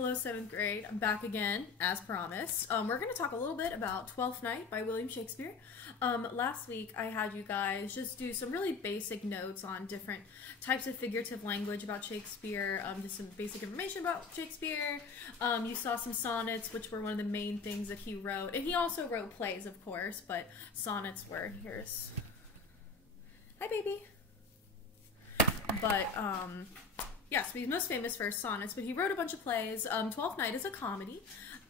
Hello, 7th grade. I'm back again, as promised. We're going to talk a little bit about Twelfth Night by William Shakespeare. Last week, I had you guys just do some really basic notes on different types of figurative language about Shakespeare, just some basic information about Shakespeare. You saw some sonnets, which were one of the main things that he wrote. And he also wrote plays, of course, but sonnets were, here's... Hi, baby! But, yes, he's most famous for his sonnets, but he wrote a bunch of plays. Twelfth Night is a comedy,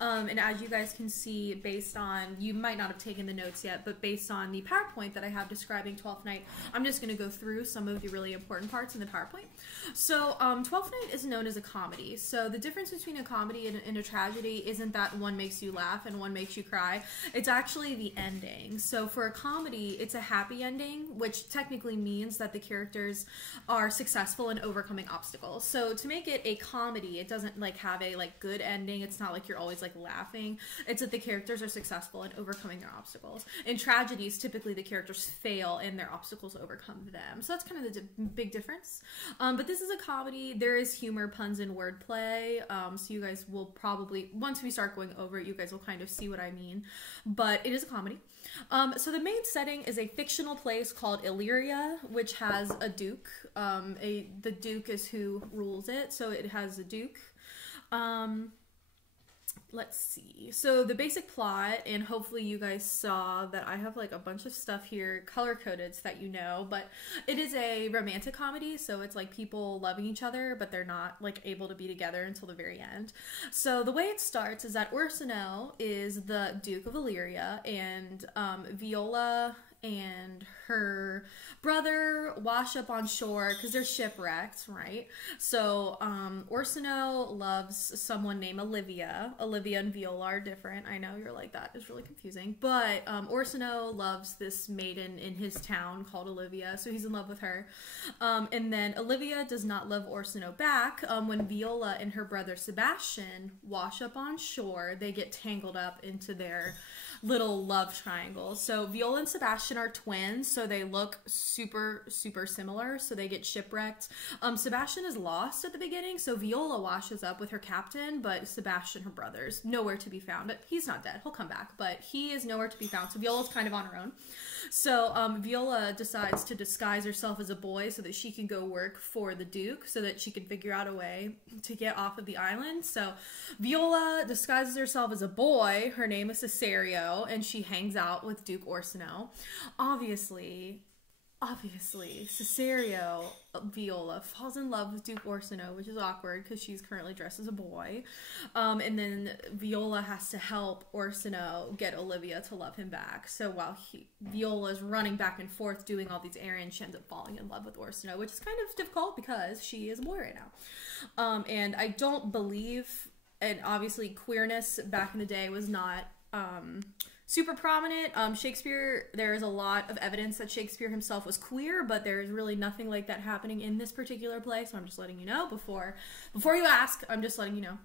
and as you guys can see, based on, you might not have taken the notes yet, but based on the PowerPoint that I have describing Twelfth Night, I'm just going to go through some of the really important parts in the PowerPoint. So, Twelfth Night is known as a comedy. So the difference between a comedy and a tragedy isn't that one makes you laugh and one makes you cry. It's actually the ending. So for a comedy, it's a happy ending, which technically means that the characters are successful in overcoming obstacles. So to make it a comedy, it doesn't like have a good ending. It's not like you're always like laughing. It's that the characters are successful in overcoming their obstacles. In tragedies, typically the characters fail and their obstacles overcome them. So that's kind of the big difference. But this is a comedy. There is humor, puns, and wordplay. So you guys will probably, once we start going over it, you guys will kind of see what I mean. But it is a comedy. So the main setting is a fictional place called Illyria, which has a duke. The duke is who rules it, so it has a duke. Let's see. So the basic plot, and hopefully you guys saw that I have like a bunch of stuff here color-coded so that you know, but it is a romantic comedy, so it's like people loving each other, but they're not like able to be together until the very end. So the way it starts is that Orsino is the Duke of Illyria, and Viola and her brother wash up on shore because they're shipwrecked, right? So Orsino loves someone named Olivia. Olivia and Viola are different. I know you're like, that is really confusing. But Orsino loves this maiden in his town called Olivia, so he's in love with her. And then Olivia does not love Orsino back. When Viola and her brother Sebastian wash up on shore, they get tangled up into their little love triangle. So Viola and Sebastian are twins, so they look super similar, so they get shipwrecked. Sebastian is lost at the beginning, so Viola washes up with her captain, but Sebastian, her brother's nowhere to be found. But he's not dead, he'll come back, but he is nowhere to be found, so Viola's kind of on her own. So Viola decides to disguise herself as a boy so that she can go work for the Duke, so that she can figure out a way to get off of the island. So Viola disguises herself as a boy. Her name is Cesario, and she hangs out with Duke Orsino. Obviously, Cesario, Viola, falls in love with Duke Orsino, which is awkward because she's currently dressed as a boy. And then Viola has to help Orsino get Olivia to love him back. So while Viola is running back and forth doing all these errands, she ends up falling in love with Orsino, which is kind of difficult because she is a boy right now. And I don't believe, and obviously queerness back in the day was not super prominent. Shakespeare, there is a lot of evidence that Shakespeare himself was queer, but there's really nothing like that happening in this particular play, so I'm just letting you know before you ask, I'm just letting you know.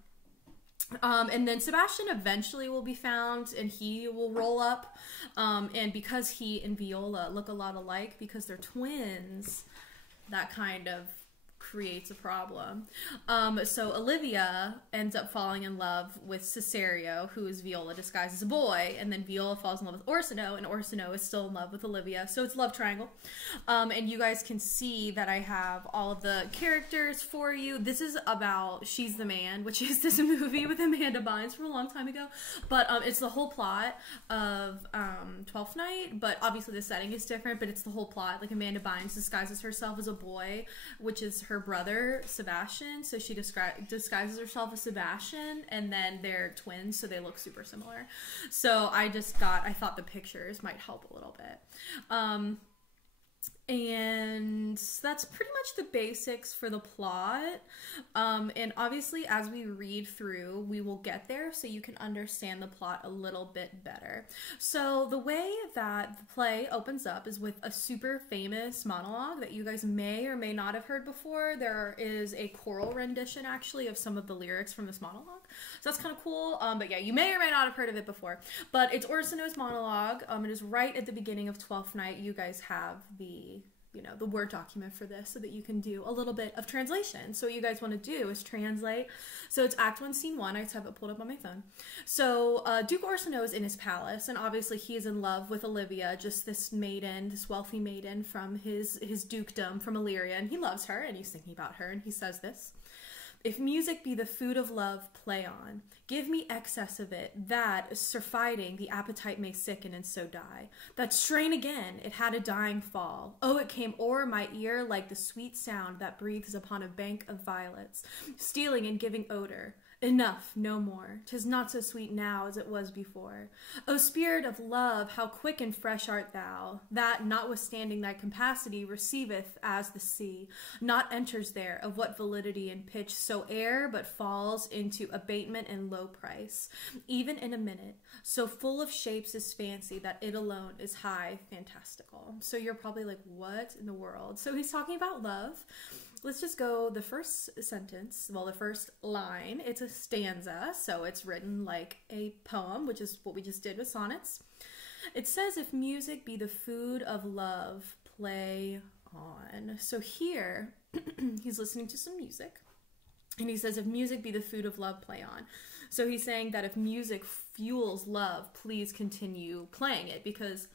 And then Sebastian eventually will be found, and he will roll up, and because he and Viola look a lot alike, because they're twins, that kind of creates a problem. So Olivia ends up falling in love with Cesario, who is Viola disguised as a boy, and then Viola falls in love with Orsino, and Orsino is still in love with Olivia, so it's love triangle. And you guys can see that I have all of the characters for you. This is about She's the Man, which is this movie with Amanda Bynes from a long time ago, but it's the whole plot of Twelfth Night, but obviously the setting is different, but it's the whole plot. Like, Amanda Bynes disguises herself as a boy, which is her brother Sebastian, so she disguises herself as Sebastian, and then they're twins, so they look super similar. So I thought the pictures might help a little bit. And that's pretty much the basics for the plot. And obviously as we read through, we will get there so you can understand the plot a little bit better. So the way that the play opens up is with a super famous monologue that you guys may or may not have heard before. There is a choral rendition actually of some of the lyrics from this monologue. So that's kind of cool. But yeah, you may or may not have heard of it before. But it's Orsino's monologue. It is right at the beginning of Twelfth Night. You guys have the the Word document for this so that you can do a little bit of translation. So what you guys want to do is translate. So it's Act 1, Scene 1. I just have it pulled up on my phone. So Duke Orsino is in his palace, and obviously he is in love with Olivia, just this maiden, this wealthy maiden from his dukedom from Illyria, and he loves her, and he's thinking about her, and he says this: "If music be the food of love, play on. Give me excess of it, that, surfeiting, the appetite may sicken and so die. That strain again, it had a dying fall. Oh, it came o'er my ear like the sweet sound that breathes upon a bank of violets, stealing and giving odor. Enough, no more. 'Tis not so sweet now as it was before. O spirit of love, how quick and fresh art thou, that, notwithstanding thy capacity, receiveth as the sea, not enters there, of what validity and pitch soe'er, but falls into abatement and low price, even in a minute. So full of shapes is fancy, that it alone is high fantastical." So you're probably like, what in the world? So he's talking about love. Let's just go the first sentence, well, the first line. It's a stanza, so it's written like a poem, which is what we just did with sonnets. It says, "If music be the food of love, play on." So here, he's listening to some music, and he says, "If music be the food of love, play on." So he's saying that if music fuels love, please continue playing it, because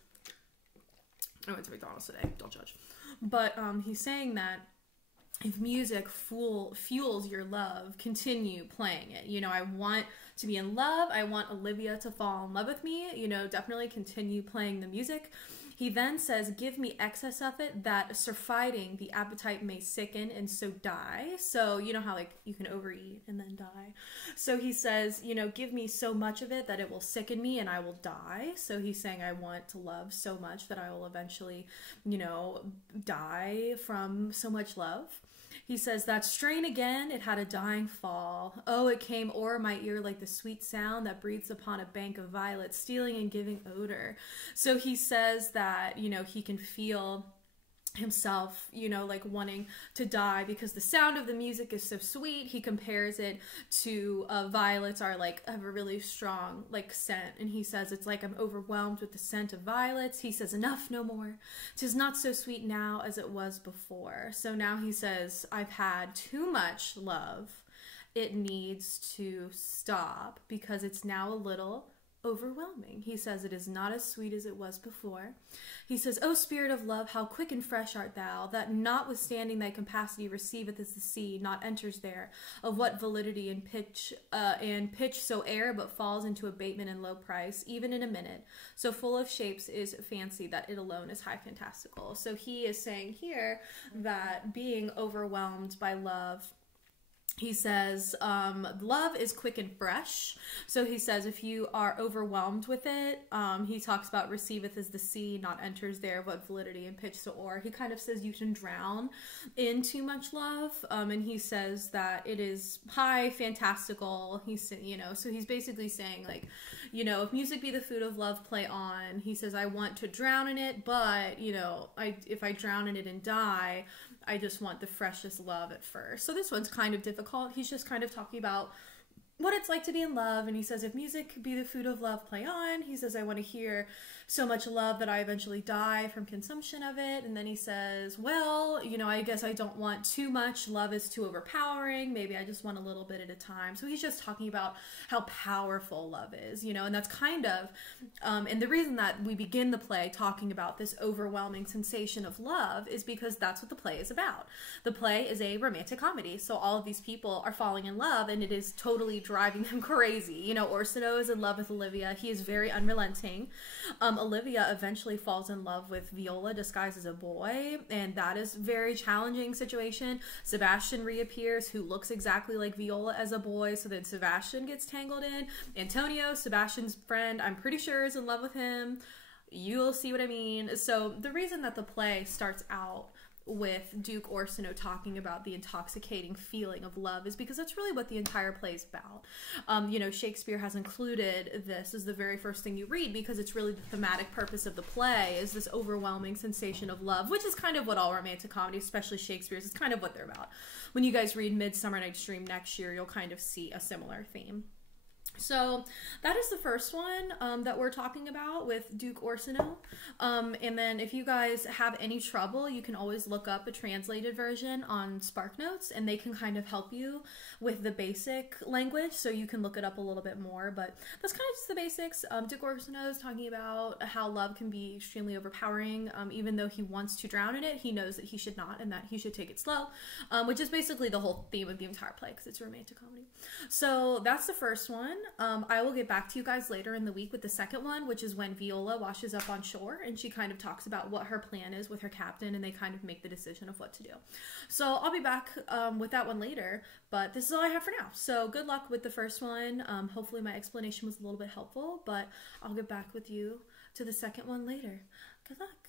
I went to McDonald's today, don't judge. But he's saying that if music fuels your love, continue playing it. I want to be in love. I want Olivia to fall in love with me. Definitely continue playing the music. He then says, "Give me excess of it, that, surfeiting, the appetite may sicken and so die." So you know how you can overeat and then die. So he says, "Give me so much of it that it will sicken me and I will die." So he's saying, I want to love so much that I will eventually, die from so much love. He says, "That strain again, it had a dying fall. Oh, it came o'er my ear like the sweet sound that breathes upon a bank of violets, stealing and giving odor." So he says that, he can feel himself, wanting to die because the sound of the music is so sweet. He compares it to violets have a really strong scent, and he says it's like I'm overwhelmed with the scent of violets. He says, "Enough, no more. 'Tis not so sweet now as it was before." So now he says, I've had too much love. It needs to stop because it's now a little overwhelming. He says it is not as sweet as it was before. He says, "O spirit of love, how quick and fresh art thou, that notwithstanding thy capacity receiveth as the sea, not enters there, of what validity and pitch soe'er, but falls into abatement and low price, even in a minute. So full of shapes is fancy, that it alone is high fantastical." So he is saying here that being overwhelmed by love, he says, love is quick and fresh. So he says if you are overwhelmed with it, he talks about receiveth as the sea, not enters there, what validity and pitch soe'er. He kind of says you can drown in too much love. And he says that it is high fantastical. So he's basically saying if music be the food of love, play on. He says, I want to drown in it, but if I drown in it and die, I just want the freshest love at first. So this one's kind of difficult. He's just kind of talking about what it's like to be in love. And he says, if music be the food of love, play on. He says, I want to hear so much love that I eventually die from consumption of it. And then he says, well, I guess I don't want too much. Love is too overpowering. Maybe I just want a little bit at a time. So he's just talking about how powerful love is, and that's kind of, and the reason that we begin the play talking about this overwhelming sensation of love is because that's what the play is about. The play is a romantic comedy. So all of these people are falling in love, and it is totally driving them crazy. Orsino is in love with Olivia. He is very unrelenting. Olivia eventually falls in love with Viola disguised as a boy, and that is a very challenging situation. Sebastian reappears, who looks exactly like Viola as a boy, so then Sebastian gets tangled in. Antonio, Sebastian's friend, I'm pretty sure is in love with him. You'll see what I mean. So the reason that the play starts out with Duke Orsino talking about the intoxicating feeling of love is because that's really what the entire play is about. Shakespeare has included this as the very first thing you read because it's really the thematic purpose of the play is this overwhelming sensation of love, which is kind of what all romantic comedies, especially Shakespeare's, is kind of what they're about. When you guys read Midsummer Night's Dream next year, you'll kind of see a similar theme. So that is the first one that we're talking about with Duke Orsino. And then if you guys have any trouble, you can always look up a translated version on SparkNotes, and they can kind of help you with the basic language, so you can look it up a little bit more. But that's kind of just the basics. Duke Orsino is talking about how love can be extremely overpowering. Even though he wants to drown in it, he knows that he should not, and that he should take it slow, which is basically the whole theme of the entire play, because it's a romantic comedy. So that's the first one. I will get back to you guys later in the week with the second one, which is when Viola washes up on shore, and she kind of talks about what her plan is with her captain, and they kind of make the decision of what to do. So I'll be back with that one later, but this is all I have for now. So good luck with the first one. Hopefully my explanation was a little bit helpful, but I'll get back with you to the second one later. Good luck.